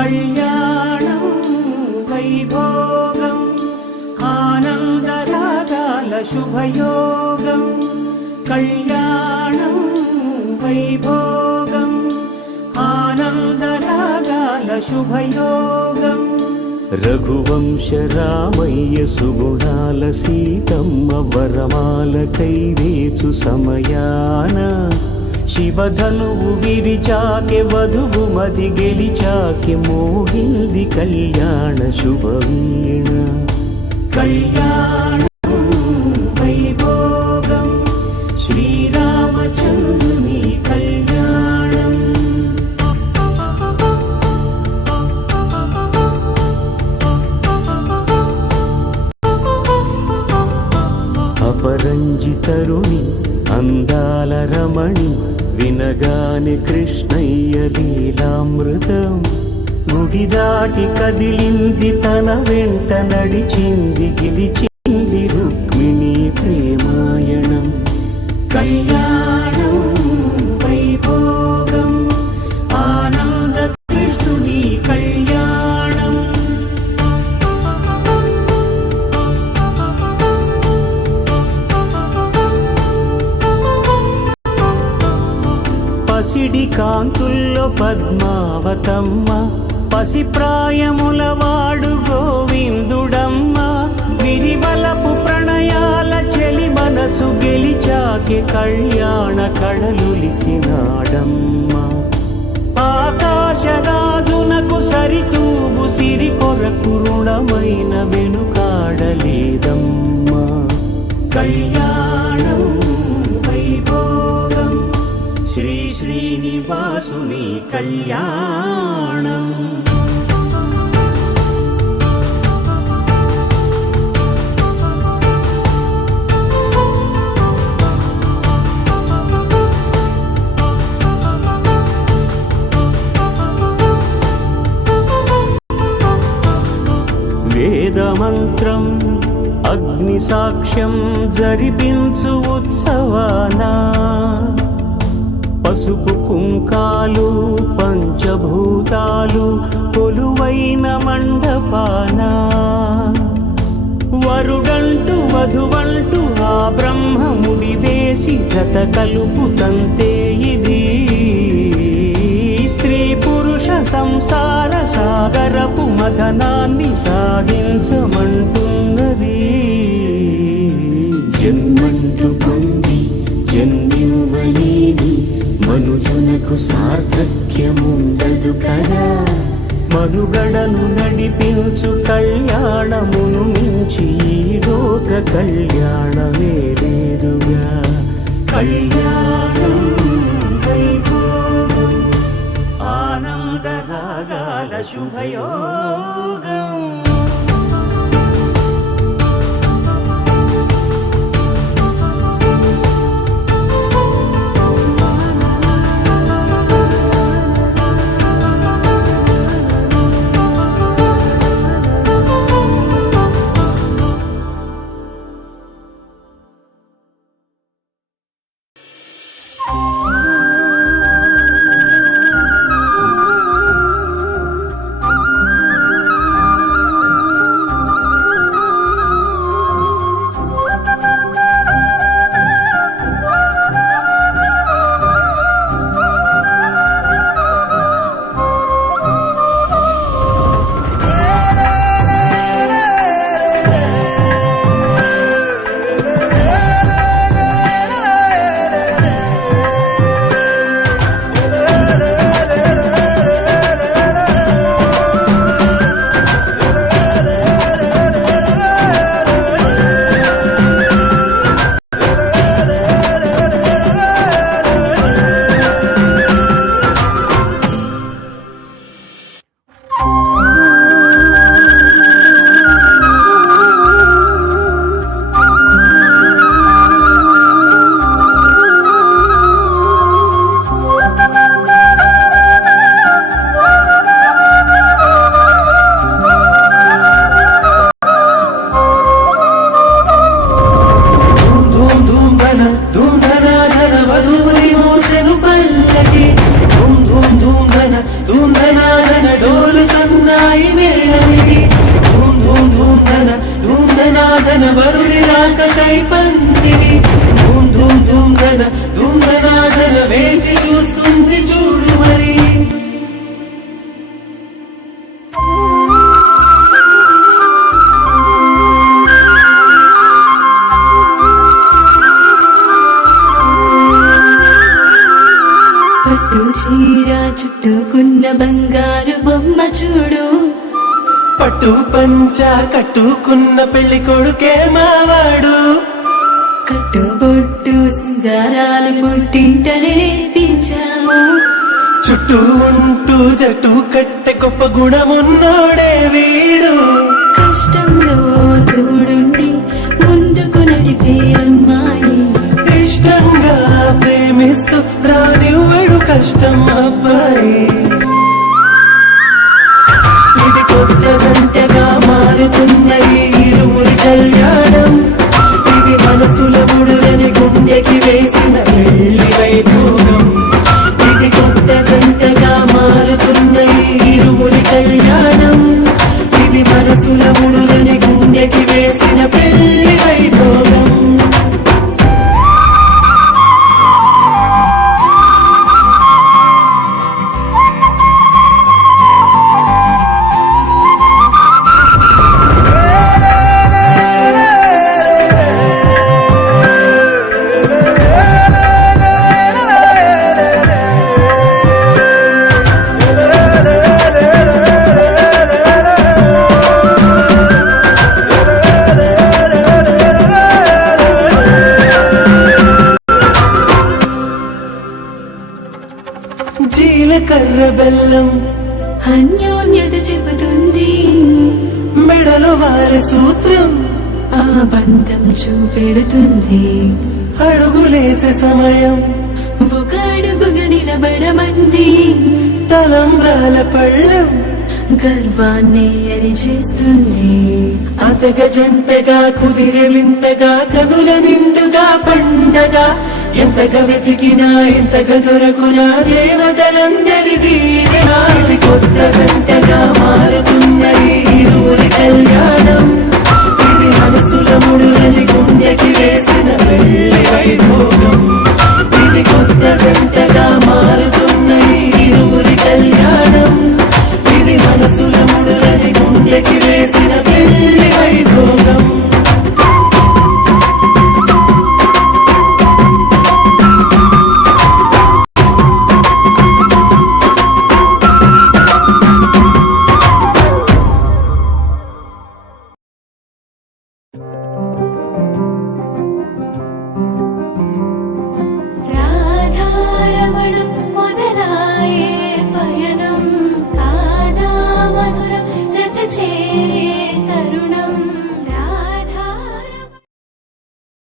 కళ్యాణం వైభోగం ఆనందరాగాల శుభయోగం కళ్యాణం వైభోగం ఆనందరాగాల శుభయోగం రఘువంశ రామయ్య సుగుణాల సీతమ్మ వరమాల కైవేచు సమయాన శివధనువు విరిచాకె వధువు మది గెలిచాకె మోగింది కళ్యాణ శుభవీణ కళ్యాణం వైభోగం శ్రీరామచంద్రుని కళ్యాణం అపరంజి తరుణి అందాల రమణి వినగానే కృష్ణయ్య లీలామృతం గుడి దాటి కదిలింది తన వెంట నడిచింది గెలిచింది రుక్మిణి ప్రేమాయణం కళ్యాణం వైభోగం ఆనంద కృష్ణుని కళ్యాణం పసిడి కాంతుల్లో పద్మావతమ్మ పసిప్రాయముల వాడు గోవిందుడమ్మ విరివలపు ప్రణయాల చెలి మనసు గెలిచాకె కళ్యాణ కళలులికినాడమ్మ ఆకాశరాజునకు సరితూగు సిరి కొరకు రుణమైన వెనుకాడలేదమ్మ కళ్యాణం వైభోగం శ్రీ శ్రీనివాసుని కళ్యాణం వేదమంత్రం అగ్ని సాక్ష్యం జరిపించు ఉత్సవానా పసుపు కుంకాలు పంచభూతాలు కొలువైన మండపాన వరుడంటూ వధువంటూ ఆ బ్రహ్మముడి వేసి జత కలుపుతంతే ఇది స్త్రీ పురుష సంసార సాగరపు మథనాన్ని సాగించమంటున్నది జన్మంటూ పొంది జన్మివ్వలేని మనుజునకు సార్థక్యముండదు కదా మనుగడను నడిపించు కళ్యాణమును మించి ఈ లోక కళ్యాణమే లేదుగా కళ్యాణం వైభోగం ఆనందరాగాల శుభయోగం ధూమ్ ధనాధన డోలు సన్నాయి మేళమిది ధూమ్ ధూమ్ ధూమ్ ధనాధన వరుడి రాకకై పందిరి ధూమ్ ధూమ్ ధూమ్ ధనాధన వేచి చూస్తుంది చూడు మరి. పట్టు చీర చుట్టుకున్న బంగారు బొమ్మ చూడు, పట్టు పంచ కట్టుకున్న పెళ్లి కొడుకే మావాడు, కట్టుబొట్టు సింగారాలు పుట్టింటనే నేర్పించాము, చుట్టూ ఉంటూ జట్టు కట్టె గొప్ప గుణమున్నోడే వీడు, కష్టంలో తోడుండి ముందుకు నడిపే అమ్మాయి, ఇష్టంగా ప్రేమిస్తూ రానివ్వడు కష్టం అబ్బాయి. ఇది కొత్త జంటగా మారుతున్న ఈ ఇరువురి కళ్యాణం, ఇది మనసుల ముడులని గుండెకి వేసిన పెళ్లి వైభోగం. ఇది కొత్త జంటగా మారుతున్న ఈ ఇరువురి కళ్యాణం, ఇది మనసుల ముడులని గుండెకి వేసిన పెళ్లి వైభోగం. జీలకర్ర బెల్లం అన్యోన్యత చెబుతుంది, మెడలో వారి సూత్రం ఆ బంధం చూపెడుతుంది, అడుగులేసే సమయం ఒక అడుగుగా నిలబడమంది, తలంబ్రాల పళ్ళం గర్వాన్ని అడిచేస్తుంది, అతగ జంటగా కుదిరే వింతగా కనుల నిండుగా పండగా, ఎంతగా వెతికినా ఎంతగా దొరకునా దేవతలందరిది. ఇది కొత్త జంటగా మారుతున్న ఈ